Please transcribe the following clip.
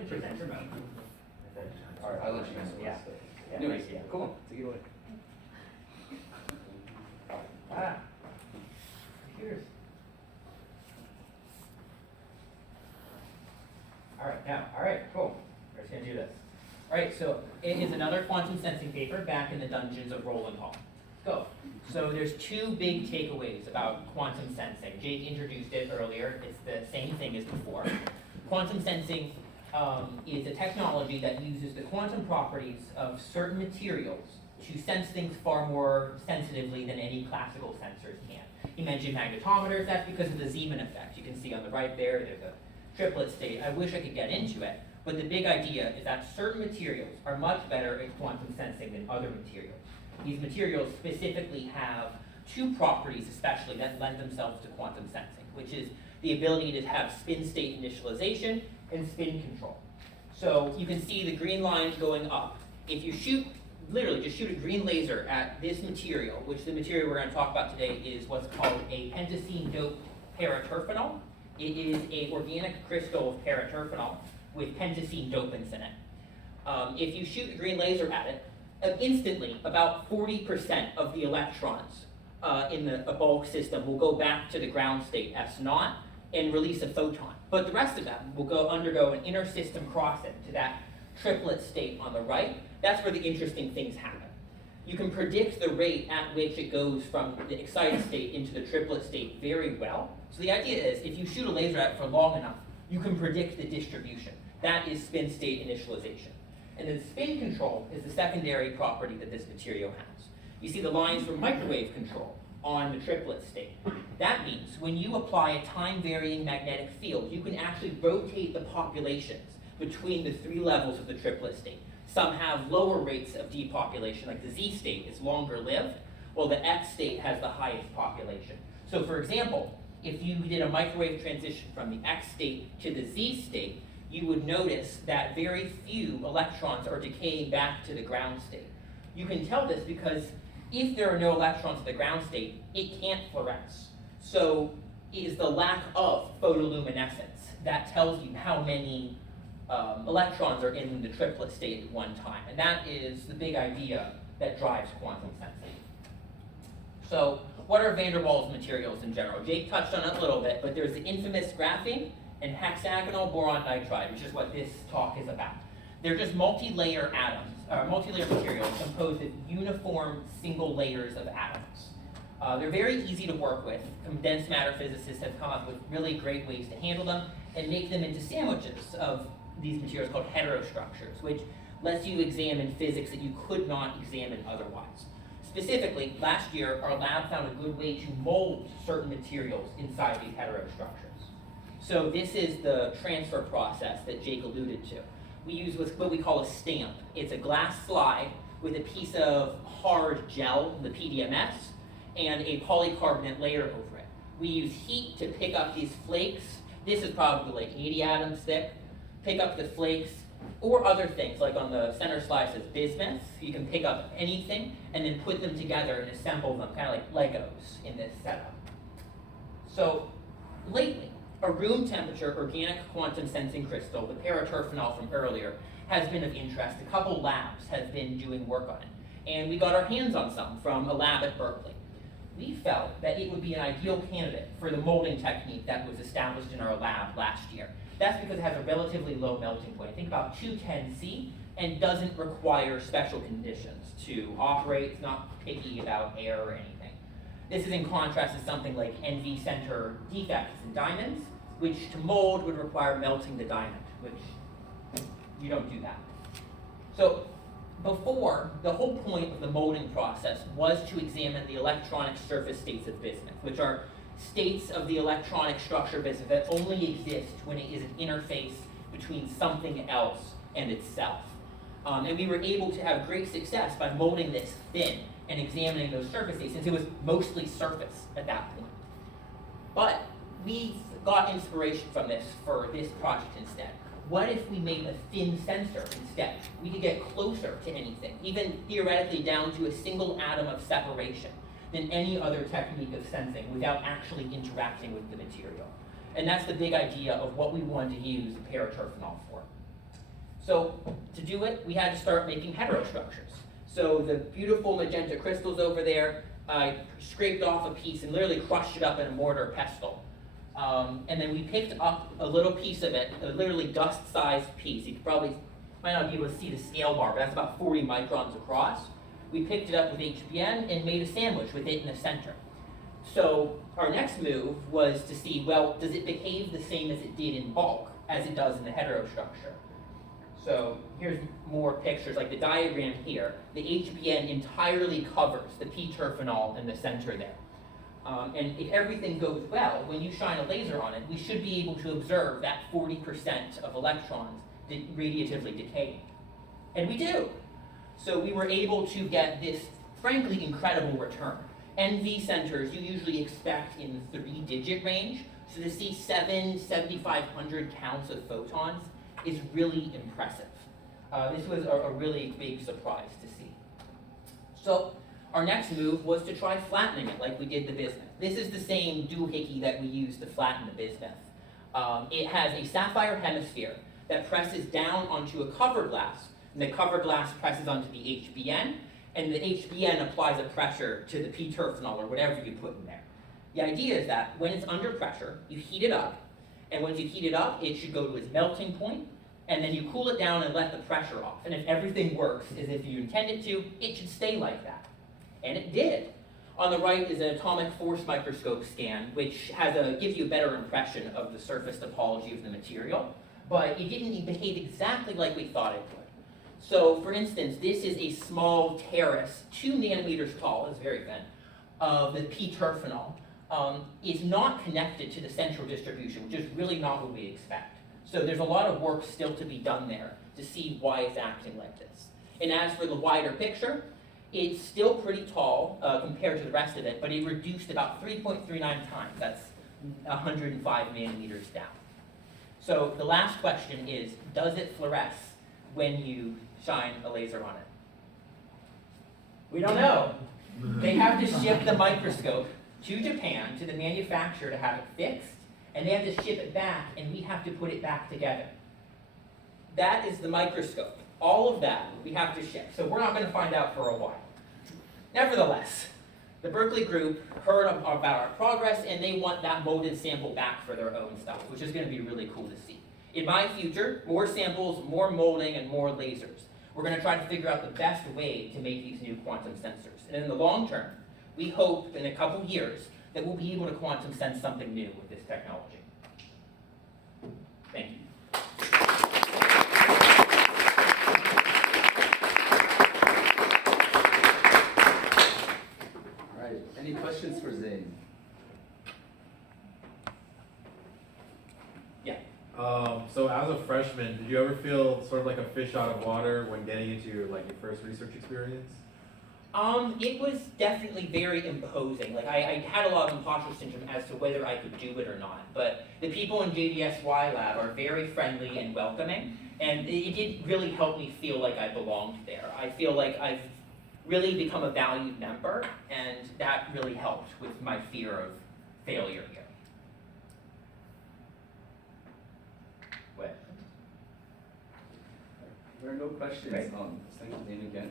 presenter mode. All right, I'll let you guys. Yeah. Anyways, yeah, cool. Take it away. Computers. All right, cool. We're just gonna do this. All right, so it is another quantum sensing paper back in the dungeons of Roland Hall. Go. So there's two big takeaways about quantum sensing. Jake introduced it earlier. It's the same thing as before. Quantum sensing is a technology that uses the quantum properties of certain materials to sense things far more sensitively than any classical sensors can. He mentioned magnetometers. That's because of the Zeeman effect. You can see on the right there, there's a triplet state. I wish I could get into it, but the big idea is that certain materials are much better at quantum sensing than other materials. These materials specifically have two properties especially that lend themselves to quantum sensing, which is the ability to have spin state initialization and spin control. So you can see the green line going up. If you shoot, literally just shoot a green laser at this material, which the material we're going to talk about today is what's called a pentacene doped paraterphenol. It is an organic crystal of paraterphenol with pentacene dopants in it. If you shoot a green laser at it, instantly about 40% of the electrons in the bulk system will go back to the ground state S naught and release a photon. But the rest of them will undergo an inner system crossing to that triplet state on the right. That's where the interesting things happen. You can predict the rate at which it goes from the excited state into the triplet state very well. So the idea is if you shoot a laser at it for long enough, you can predict the distribution. That is spin state initialization. And then spin control is the secondary property that this material has. You see the lines for microwave control on the triplet state. That means when you apply a time-varying magnetic field, you can actually rotate the populations between the three levels of the triplet state. Some have lower rates of depopulation, like the Z state is longer lived, while the X state has the highest population. So for example, if you did a microwave transition from the X state to the Z state, you would notice that very few electrons are decaying back to the ground state. You can tell this because if there are no electrons in the ground state, it can't fluoresce. So it is the lack of photoluminescence that tells you how many electrons are in the triplet state at one time. And that is the big idea that drives quantum sensing. So what are van der Waals materials in general? Jake touched on it a little bit, but there's the infamous graphene and hexagonal boron nitride, which is what this talk is about. They're just multi-layer materials composed of uniform single layers of atoms. They're very easy to work with. Condensed matter physicists have come up with really great ways to handle them and make them into sandwiches of these materials called heterostructures, which lets you examine physics that you could not examine otherwise. Specifically, last year, our lab found a good way to mold certain materials inside these heterostructures. So this is the transfer process that Jake alluded to. We use what we call a stamp. It's a glass slide with a piece of hard gel, the PDMS, and a polycarbonate layer over it. We use heat to pick up these flakes. This is probably like 80 atoms thick. Pick up the flakes, or other things, like on the center slide says bismuth. You can pick up anything and then put them together and assemble them, kind of like Legos in this setup. So lately, a room temperature organic quantum sensing crystal, the paraterphenol from earlier, has been of interest. A couple labs have been doing work on it. And we got our hands on some from a lab at Berkeley. We felt that it would be an ideal candidate for the molding technique that was established in our lab last year. That's because it has a relatively low melting point, I think about 210 C, and doesn't require special conditions to operate. It's not picky about air or anything. This is in contrast to something like NV center defects in diamonds, which to mold would require melting the diamond, which you don't do that. So before, the whole point of the molding process was to examine the electronic surface states of bismuth, which are states of the electronic structure of bismuth that only exist when it is an interface between something else and itself. And we were able to have great success by molding this thin and examining those surface states, since it was mostly surface at that point. But we got inspiration from this for this project instead. What if we made a thin sensor instead? We could get closer to anything, even theoretically down to a single atom of separation than any other technique of sensing without actually interacting with the material. And that's the big idea of what we wanted to use paraterphenol for. So to do it, we had to start making heterostructures. So the beautiful magenta crystals over there, I scraped off a piece and literally crushed it up in a mortar pestle. And then we picked up a little piece of it, a literally dust-sized piece. You could probably, might not be able to see the scale bar, but that's about 40 microns across. We picked it up with HBN and made a sandwich with it in the center. So our next move was to see, well, does it behave the same as it did in bulk, as it does in the heterostructure? So here's more pictures, like the diagram here. The HBN entirely covers the P-terphenol in the center there. And if everything goes well, when you shine a laser on it, we should be able to observe that 40% of electrons radiatively decaying. And we do. So we were able to get this, frankly, incredible return. NV centers you usually expect in the 3-digit range. So to see 7,500 counts of photons is really impressive. This was a really big surprise to see. So our next move was to try flattening it like we did the bismuth. This is the same doohickey that we used to flatten the bismuth. It has a sapphire hemisphere that presses down onto a cover glass, and the cover glass presses onto the HBN, and the HBN applies a pressure to the P-terphenol or whatever you put in there. The idea is that when it's under pressure, you heat it up, and once you heat it up, it should go to its melting point, and then you cool it down and let the pressure off. And if everything works as if you intend it to, it should stay like that. And it did. On the right is an atomic force microscope scan, which gives you a better impression of the surface topology of the material, but it didn't behave exactly like we thought it would. So, for instance, this is a small terrace, 2 nanometers tall, it's very thin, of the P-terphenol. Is not connected to the central distribution, which is really not what we expect. So there's a lot of work still to be done there to see why it's acting like this. And as for the wider picture, it's still pretty tall compared to the rest of it, but it reduced about 3.39 times. That's 105 nanometers down. So the last question is, does it fluoresce when you shine a laser on it? We don't know. They have to ship the microscope to Japan, to the manufacturer to have it fixed, and they have to ship it back, and we have to put it back together. That is the microscope. All of that we have to ship, so we're not going to find out for a while. Nevertheless, the Berkeley group heard about our progress, and they want that molded sample back for their own stuff, which is going to be really cool to see. In my future, more samples, more molding, and more lasers. We're going to try to figure out the best way to make these new quantum sensors. And in the long term, we hope in a couple years that we'll be able to quantum sense something new with this technology. Thank you. All right, any questions for Zane? Yeah. So as a freshman, did you ever feel sort of like a fish out of water when getting into your first research experience? It was definitely very imposing. Like I had a lot of imposter syndrome as to whether I could do it or not. But the people in JDSY lab are very friendly and welcoming, and it did really help me feel like I belonged there. I feel like I've really become a valued member, and that really helped with my fear of failure here. What? There are no questions. Right. Thank you, Zane, again.